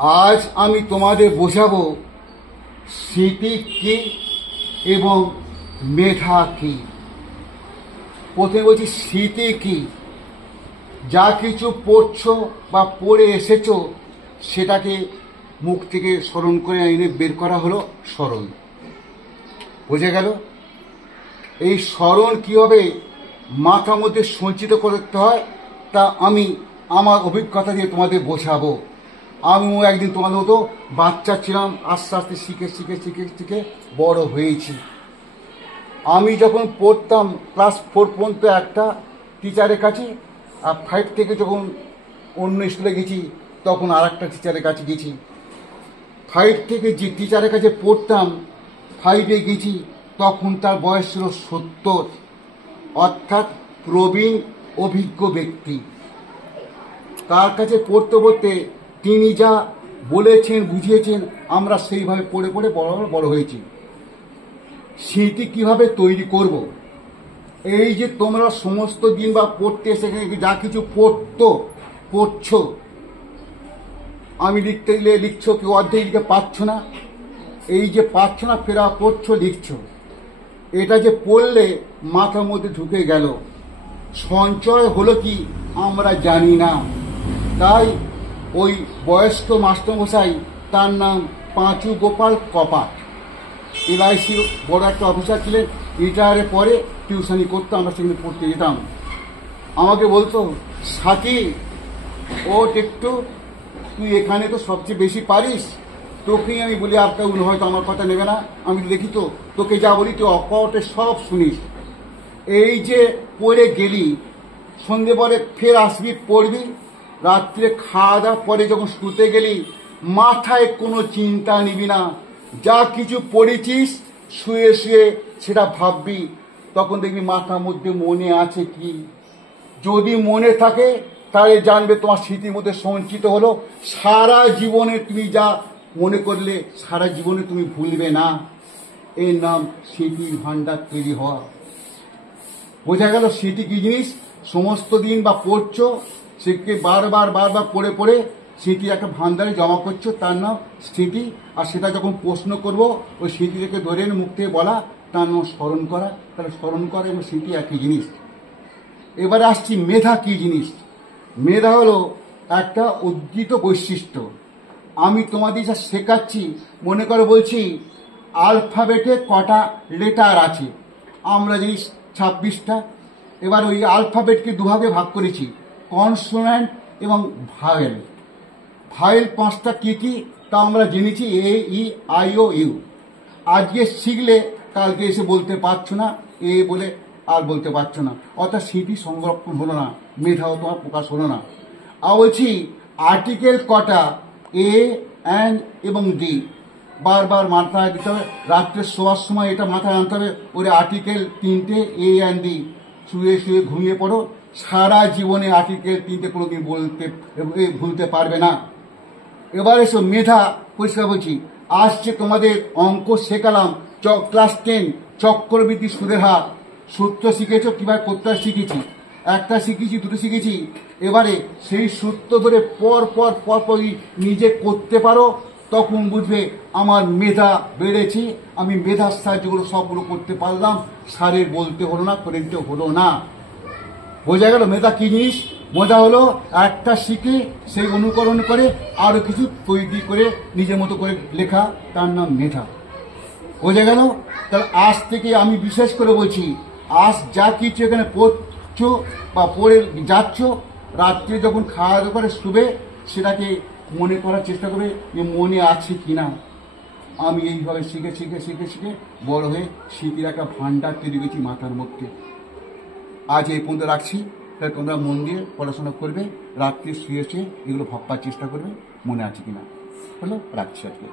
আজ আমি তোমাদের বোঝাবো স্মৃতি কি এবং মেধা কি। প্রথমে বলছি স্মৃতি কি। যা কিছু পড়ছো বা পড়ে এসেছো সেটাকে মুখ থেকে স্মরণ করে এনে বের করা হলো স্মরণ। বোঝা গেল? এই স্মরণ কীভাবে মাথার মধ্যে সঞ্চিত করতে হয় তা আমি আমার অভিজ্ঞতা দিয়ে তোমাদের বোঝাবো। আমিও একদিন তোমাদের মতো বাচ্চা ছিলাম, আস্তে আস্তে শিখে শিখে শিখে শিখে বড় হয়েছি। আমি যখন পড়তাম ক্লাস 4 পর্যন্ত একটা টিচারের কাছে, আর 5 থেকে যখন অন্য স্কুলে গেছি তখন আর একটা টিচারের কাছে গেছি। 5 থেকে যে টিচারের কাছে পড়তাম, 5-এ গেছি তখন তার বয়স ছিল 70, অর্থাৎ প্রবীণ অভিজ্ঞ ব্যক্তি। তার কাছে পড়তে পড়তে তিনি যা বলেছেন বুঝিয়েছেন আমরা সেইভাবে পড়ে পড়ে বড় হয়েছি। স্মৃতি কিভাবে তৈরি করব? এই যে তোমরা সমস্ত দিন বা পড়তে এসে যা কিছু পড়ছো, আমি লিখতে গেলে লিখছো, কেউ অর্ধেক লিখে পাচ্ছ না। এই যে পাচ্ছ না, ফেরা পড়ছো লিখছো, এটা যে পড়লে মাথার মধ্যে ঢুকে গেল, সঞ্চয় হলো কি আমরা জানি না। তাই ওই বয়স্ক মাস্টারমশাই, তার নাম পাঁচু গোপাল কপাট, LIC বড় একটা অফিসার ছিলেন। রিটায়ারের পরে টিউশনি করতো, আমরা সেখানে পড়তে যেতাম। আমাকে বলতো, সাথী ওট একটু, তুই এখানে তো সবচেয়ে বেশি পারিস, তোকেই আমি বলি। আর কেউ হয়তো আমার কথা নেবে না, আমি দেখি তো তোকে যা বলি তুই অকটে সব শুনিস। এই যে পড়ে গেলি, সন্ধে পরে ফের আসবি পড়বি, রাত্রে খাওয়া দাওয়ার পরে যখন শুতে গেলি মাথায় কোনো চিন্তা নিবি না, যা কিছু পড়েছিস শুয়ে শুয়ে সেটা ভাববি। তখন দেখবি মাথার মধ্যে মনে আছে কি। যদি মনে থাকে তাহলে জানবে তোমার স্মৃতির মধ্যে সঞ্চিত হলো। সারা জীবনে তুমি যা মনে করলে সারা জীবনে তুমি ভুলবে না। এর নাম স্মৃতির ভাণ্ডার তৈরি হওয়া। বোঝা গেল স্মৃতি কি জিনিস? সমস্ত দিন বা পড়ছো, সেকে বারবার পড়ে পড়ে স্মৃতির একটা ভাণ্ডারে জমা করছো, তার নাম স্মৃতি। আর সেটা যখন প্রশ্ন করব, ওই স্মৃতি থেকে ধরে মুখ থেকে বলা, তার নাম স্মরণ করা। তাহলে স্মরণ করা এবং স্মৃতি একই জিনিস। এবারে আসছি মেধা কি জিনিস। মেধা হলো একটা অদ্বিত বৈশিষ্ট্য। আমি তোমাদের যা শেখাচ্ছি, মনে করে বলছি আলফাবেটে কটা লেটার আছে, আমরা জানি 26টা। এবার ওই আলফাবেটকে দুভাগে ভাগ করেছি, কনসোন্যান্ট এবং ভাওয়েল। ভাওয়েল 5টা কি কি তা আমরা জেনেছি, AEIOU। আজকে শিখলে কালকে এসে বলতে পারছো না, এ বলে আর বলতে পারছো না, অর্থাৎ স্মৃতি সংরক্ষণ হলো না, মেধাও তোমার প্রকাশ হলো না। আর বলছি আর্টিকেল কটা, A, and এবং D। বারবার মাথায় দিতে হবে, রাত্রে শোয়ার সময় এটা মাথায় আনতে হবে, ওরে আর্টিকেল 3টে, A and D। শুয়ে শুয়ে ঘুমিয়ে পড়ো, সারা জীবনে আর্টিকেল 3টে কোনোদিন ভুলতে পারবে না। এবার এসো মেধা। পরিষ্কার বলছি, আসছে তোমাদের অঙ্ক শেখালাম, ক্লাস 10 চক্রবৃদ্ধি সুদের হার। সূত্র শিখেছো, কিভাবে করতে হয় শিখেছি, একটা শিখেছি, দুটো শিখেছি। এবারে সেই সূত্র ধরে পর নিজে করতে পারো, তখন বুঝবে আমার মেধা বেড়েছি, আমি মেধার সাহায্যগুলো সবগুলো করতে পারলাম, স্যারের বলতে হলো না, করে দিতে হলো না। বোঝা গেল মেধা কি জিনিস? মেধা হলো একটা শিখে সেই অনুকরণ করে আরো কিছু তৈরি করে নিজের মতো করে লেখা, তার নাম মেধা। বোঝা গেল? তাহলে আজ থেকে আমি বিশেষ করে বলছি, আজ যা কিছু এখানে পড়ছো বা পড়ে যাচ্ছ, রাত্রে যখন খাওয়া দাওয়া করে শুবে সেটাকে মনে করার চেষ্টা করবে যে মনে আছে কিনা। আমি এইভাবে শিখে শিখে শিখে শিখে বড় হয়ে স্মৃতির একটা ভাণ্ডার তৈরি করেছি মাথার মধ্যে। আজ এই পর্যন্ত রাখছি। তাহলে তোমরা মন দিয়ে পড়াশোনা করবে, রাত্রে শুয়ে শুয়ে এগুলো ভাববার চেষ্টা করবে মনে আছে কিনা। হলো, রাখছি আজকে।